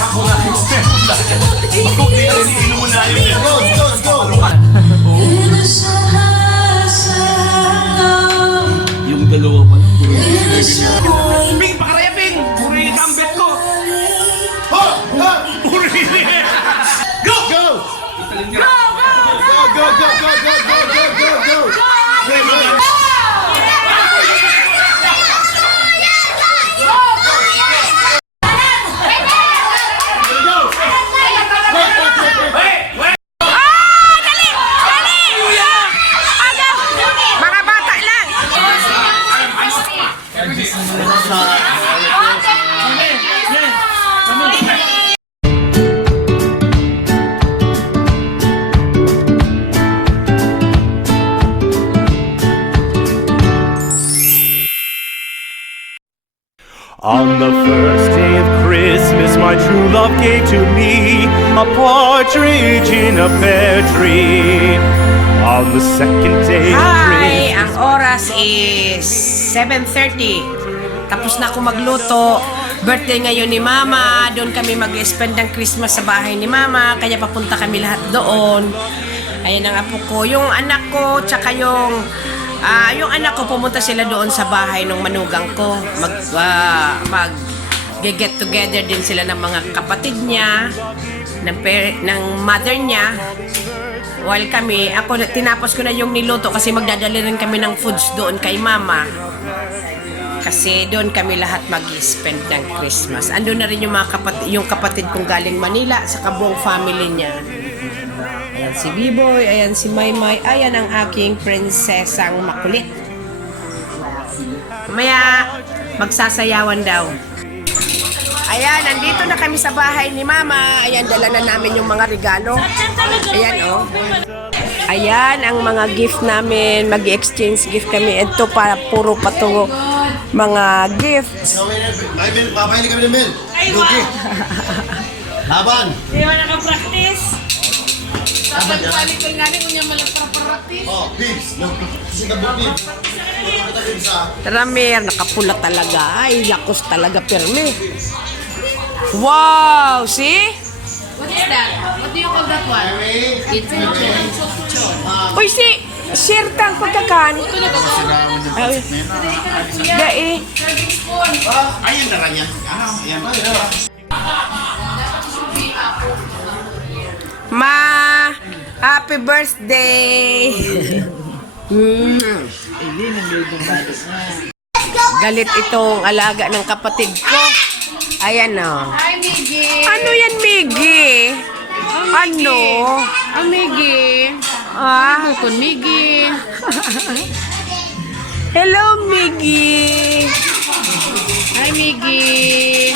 Ako na. Makukli na rin. Ino mo na yun. Go. Yung dalawa pa lang. Ping, pakaraya, Ping! Puri ka ang bet ko! Puri! Go! Go! On the first day of Christmas, my true love gave to me a partridge in a pear tree. On the second day of Hi! Christmas, Ang oras is 7:30. Tapos na ako magluto. Birthday ngayon ni Mama. Doon kami mag-spend ng Christmas sa bahay ni Mama. Kaya papunta kami lahat doon. Ayan ang apo ko. Yung anak ko, tsaka yung anak ko, pumunta sila doon sa bahay ng manugang ko. Get together din sila ng mga kapatid niya, ng mother niya. While kami, tinapos ko na yung niluto kasi magdadali rin kami ng foods doon kay Mama. Kasi doon kami lahat mag-spend ng Christmas. Andun na rin yung kapatid kong galing Manila sa buong family niya. Ayan si Biboy, ayan si Maymay, ayan ang aking prinsesang makulit. Mamaya, magsasayawan daw. Ayan, nandito na kami sa bahay ni Mama. Ayan, dala na namin yung mga regalo. Ayan, oh. Ayan, ang mga gift namin. Mag-exchange gift kami. Ito para puro patungo mga gifts. Papahili kami ng Mel. Lugi. Laban. Hindi mo nakapractice? Dapat balik ko nga rin kung niya malagpapractice. Oh, Bibs. Kasi kabuk Bibs. Kita Bibs ah. Ramir, nakapula talaga. Ay, lakos talaga, perme. Wow! See? What is that? What do you call that one? It's lechon. Uy, si Shertang pagkakan. Ay, dai. Ayun na rin yan. Ayan. Ma, happy birthday. Galit itong alaga ng kapatid ko. Ayan o. Hi, Miggy. Ano yan, Miggy? Ano? Miggy. Ah, Kun Miggy. hello, Miggy. Hi, Miggy.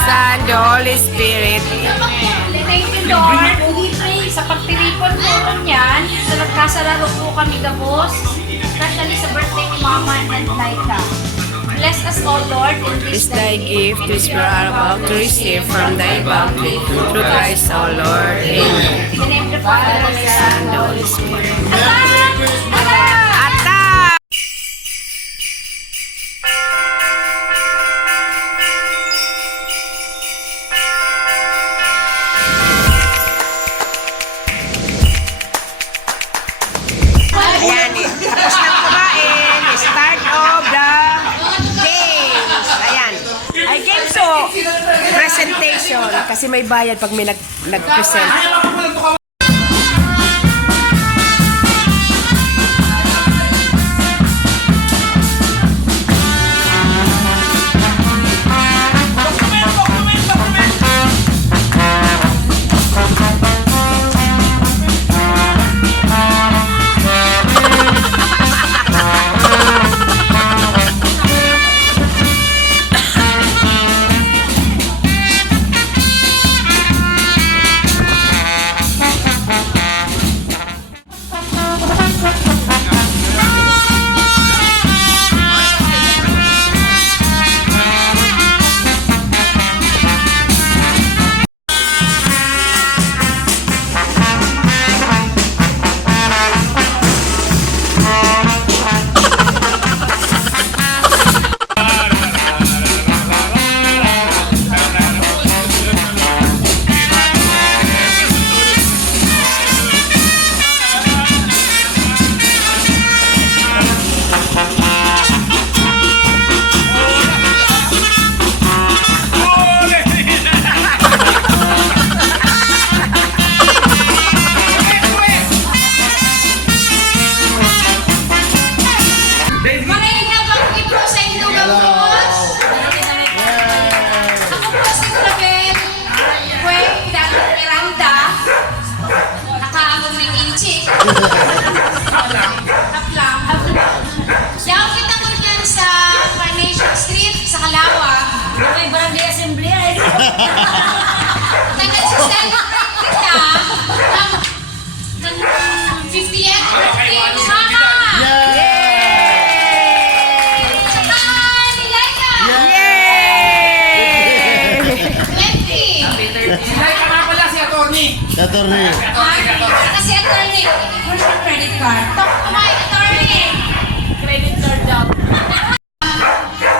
Son, the Holy Spirit. Thank you, Lord. Sa pagtiripon po niyan, sa nagkasararo po kami gabos, especially sa birthday ni Mama and Laika. Bless us, O Lord, in Is this thy gift which we are about to receive from thy bounty through Christ our Lord. Amen. In the name of the Father, and the Son, And the Holy Spirit. Attack! Attack! Ayan, tapos na kumain. Start of the games. Ayan. Ay, games so, presentation. Kasi may bayad pag may nag-present. Marinig na bang ipro sa inyong gabos? Ako po si Clavel Pue Miranda. Nakaamon ng inchik. Haplang. Yaw kita ko dyan sa Carnation Street sa Kalawa. May barangay assembly ay. Nag-celebrate kita ng 50th birthday ni Mama. Attorney. Kasi attorney, where's your credit card? Kumain, attorney! Credit card daw.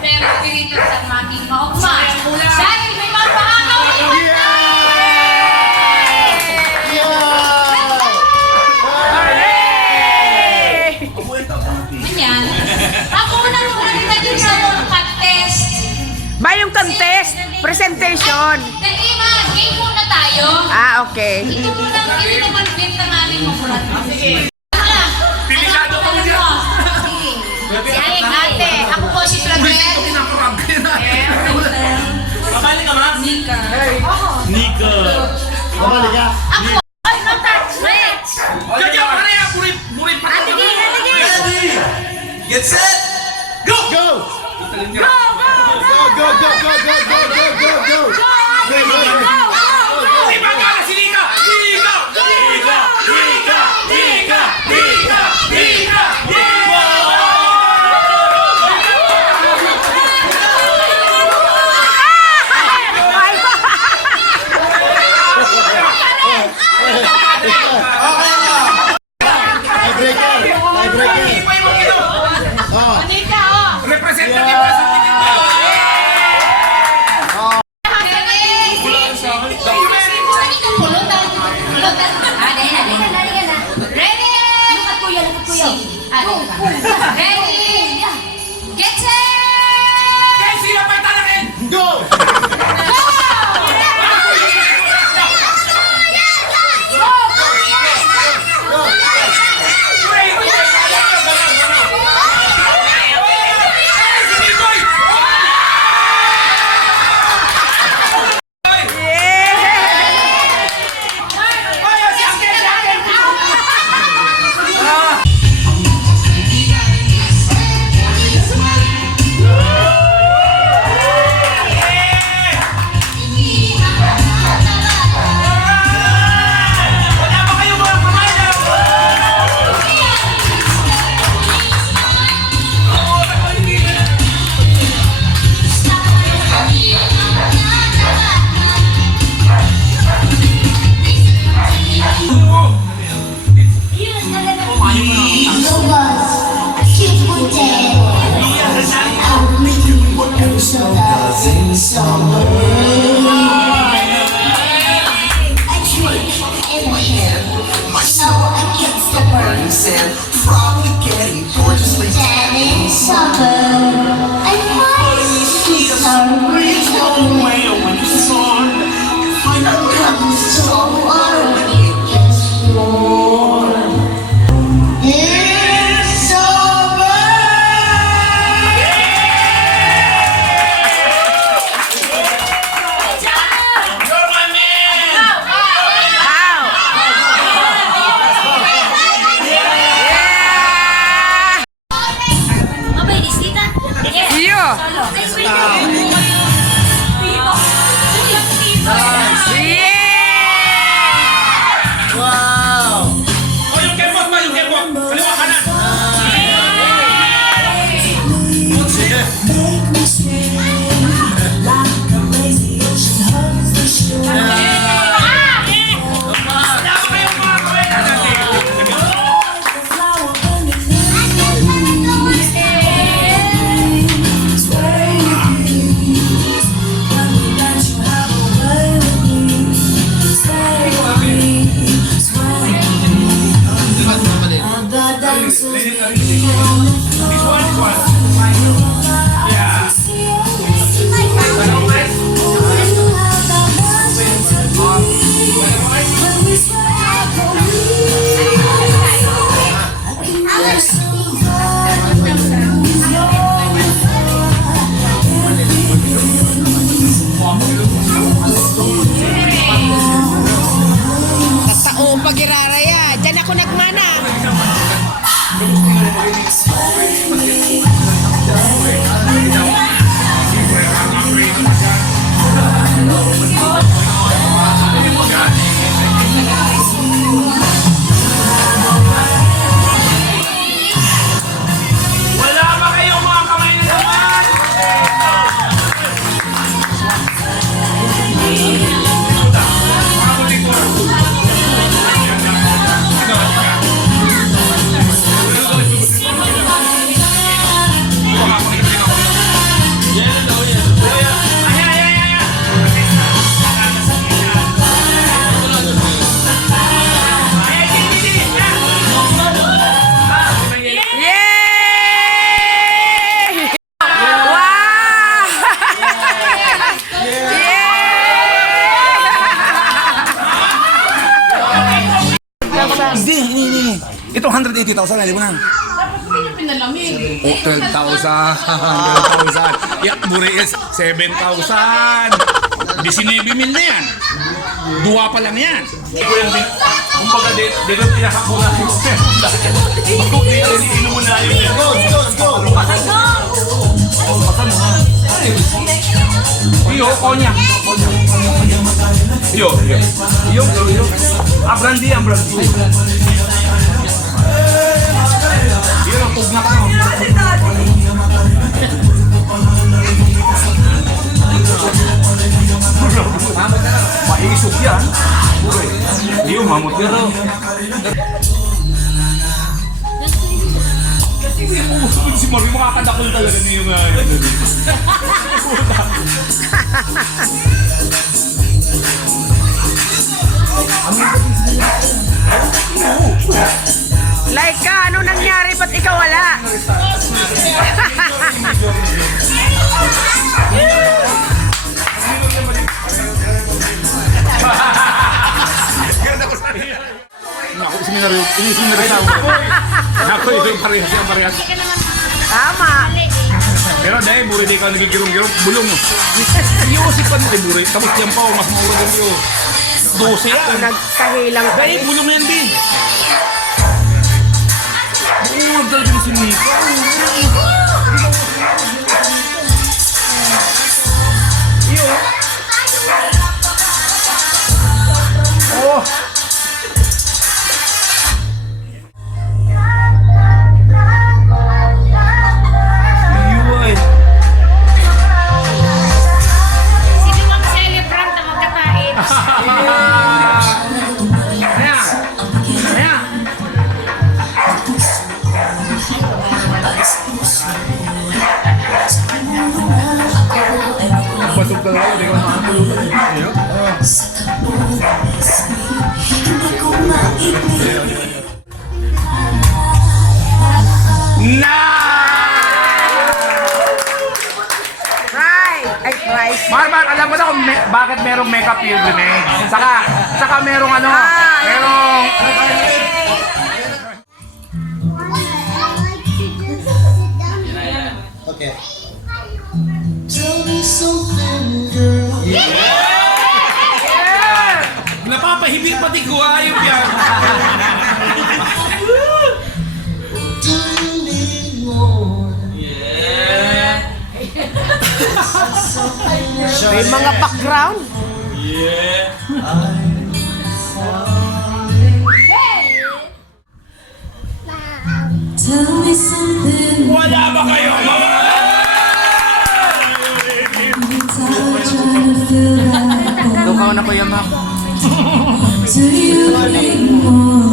Pero pinito sa mami mo. Dahil may mga pakakaw. Ganyan. Ako unang-una kita din sa mga contest. Ba yung contest? Presentation. Dali ma, game muna tayo. Ah, okay. Ito muna, hindi naman bit ng aming makulat. Sige. Delikado kami dyan. Sige, ate, ako po si Clavel. Babalik ka, ma? Nika. Babalik ka. Ako, ay, no touch, let's. Kaya ka na yan! Burit pa ka! Get set! Go! Go! Go, go, go, go, go, go, go, go, go! Go, go, go! Di ba nga si Nika? Nika! Nika! Nika! Nika! Nika! Nika! Tiebreaker! Tiebreaker! Ipa yung mga Oh! representative pa sa tingin mo! Sige. Tito. Tito. Wow! O yung kebot ba? Yung kebot. Kaliwa kanan. Wala ba kayong mga kawin? Tao pagiraraya. Diyan ako nagmana. Wala ba kayong mga kamay na naman? Yay! Wow! Hindi. Ito 180,000, alam mo na. Dapat hindi nyo pinalamig. Oh, 12,000. 12,000. Yeah, Buri is 7,000. 19,000 na yan. Duwa pa lang yan. Kumbaga, dito pinakakuna ko. Bakit dito mo na yun? Iyo, konya. Iyo. Brandy. Iyo, tugnak mo. Maisog yan. Iyo, mamot yan. Si Marie, makakadakol talaga niyo nga. Laika, ano nangyari? Ba't ikaw wala? Ako, isiminaryo sa ako. Ako, yung parehas. Tama. Pero dahil buri di ka nagigirong-girong, bulong mo. Iusip pa nito, buri. Tapos yan pa, mas maurag ang iyo. 12 yan. Nagkahilang Dahil kayo. bulong na yan din. Buong talaga ni Sinika. Iyo. Oh. Iyon. Sino ang celebrant na magkakain? Ayan. Pasok talaga, hindi ko makakulutan. Rice. Marmar, alam mo na kung bakit merong makeup pilgrimage. Saka merong ano, merong... Okay. Napapahibig pati ko ayop yan. May mga background. Tell me something. Wala ba kayo mga? Trying to feel that. Doon ka na Kuya Mac. Do you need more?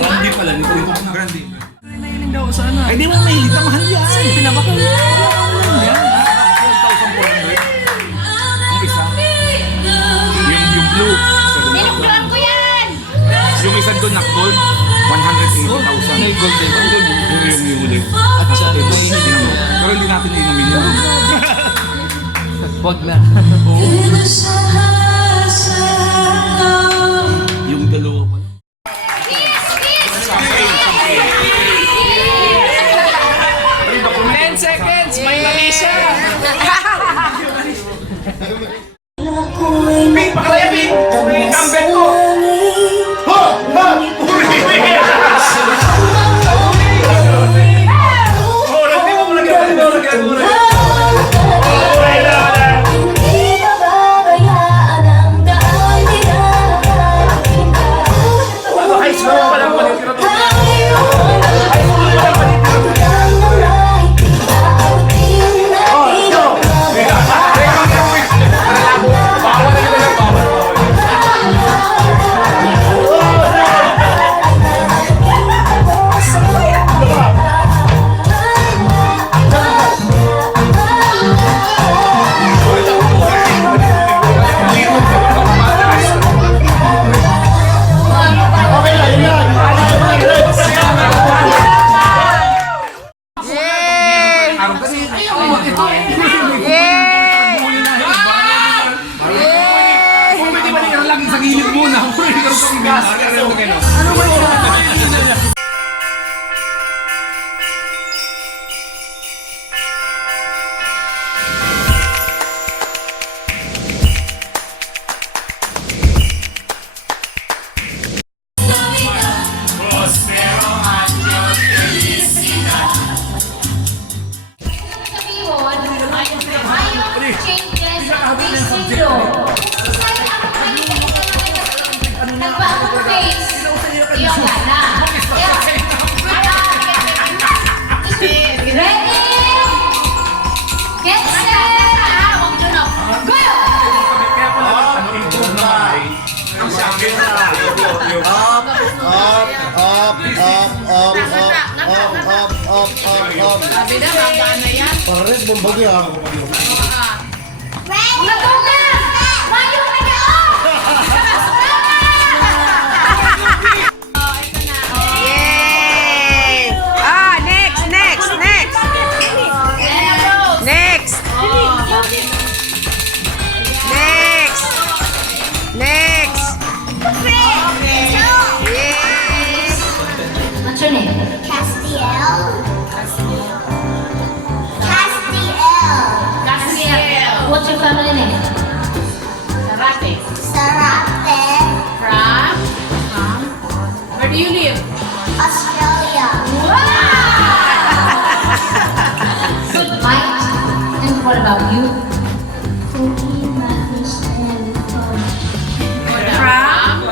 Grande pala, nito ito na grande. Nahiling daw sana. Ay, di mo mahilig, mahal yan. Pinabaka mo. Yan. 12,400. Ang isa. Yung blue. Pinukulang ko yan! Yung isa doon na gold, 180,000. May gold din. Yung ulit. At siya, pero hindi natin inamin yun. Wag na. Yung dalawa pa. 10 seconds, may mali siya. Big, pakalaya, Big. Comeback ko. Pwede ba nila lagi sa gilid muna? Pwede ka sa gas. Ano ba yun? Pares bombagi ah. Yay! Ah, next. Next. What's your name? Castiel. What's your family name? Sarate. From? Where do you live? Australia. Good night. And what about you? Cookie, Magnus, and From?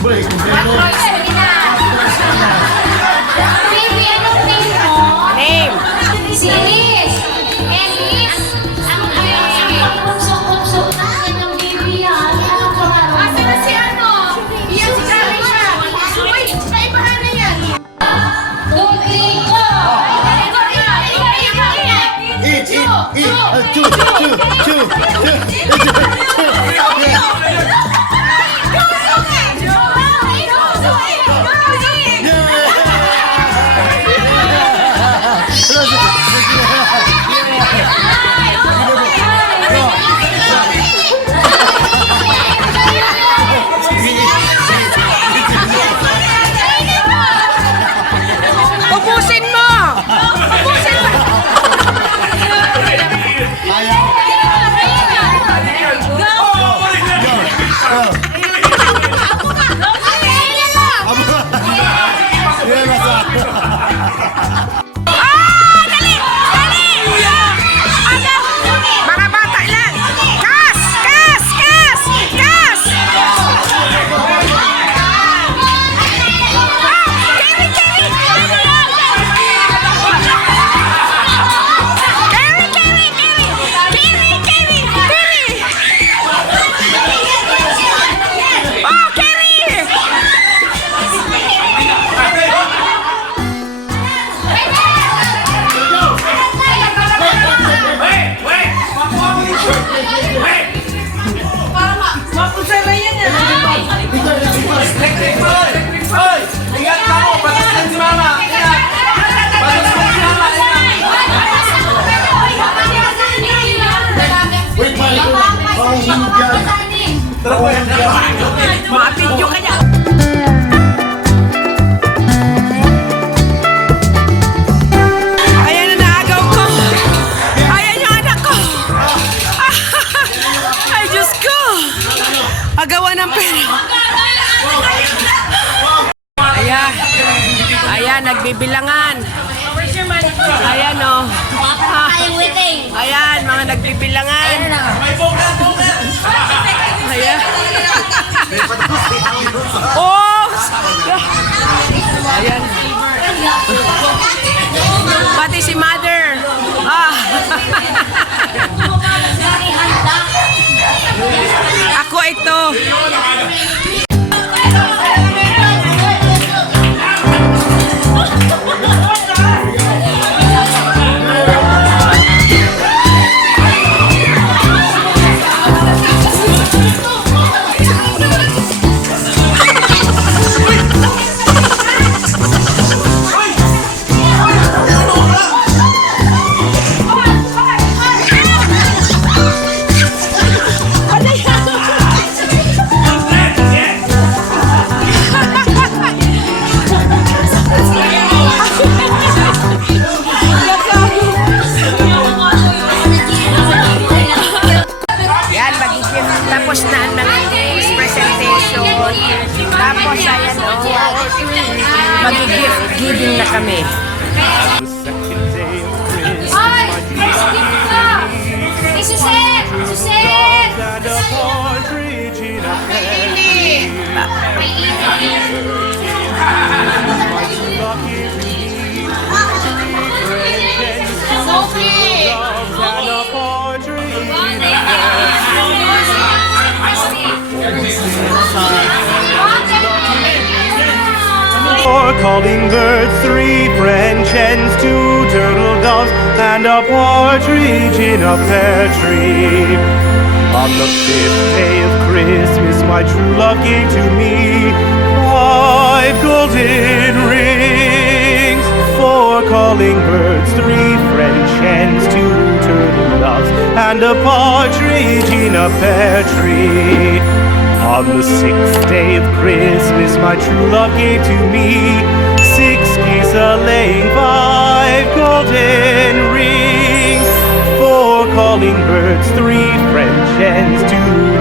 Break, Baby, anong name mo? Name. Si Liz. Liz. Ang puso-puso natin ng baby yan. Anong pangalan mo? Asa na si ano? Iyan si Karen siya. Wait, naibahan na yan. Rodrigo. Eat. Ayan, nagbibilangan. Ayan, oh. Tayong waiting. Ayan, mga nagbibilangan. Ayan. Oh! Ayan. Pati si mother. Ah. Ako ito. Yan, magiging tapos na ang mga games presentation. Tapos, ayan, oh, magigift giving na kami. The second day of Christmas, Hoy! First gift ka! Hey, Suset! Suset! and a partridge in a pear May Sophie! and a partridge in a Four calling birds, 3 French hens, 2 turtle doves, and a partridge in a pear tree. On the 5th day of Christmas, my true love gave to me 5 golden rings. 4 calling birds, 3 French hens, 2 turtle doves, and a partridge in a pear tree. On the 6th day of Christmas, my true love gave to me 6 geese a-laying, 5 golden rings, 4 calling birds, 3 French hens, 2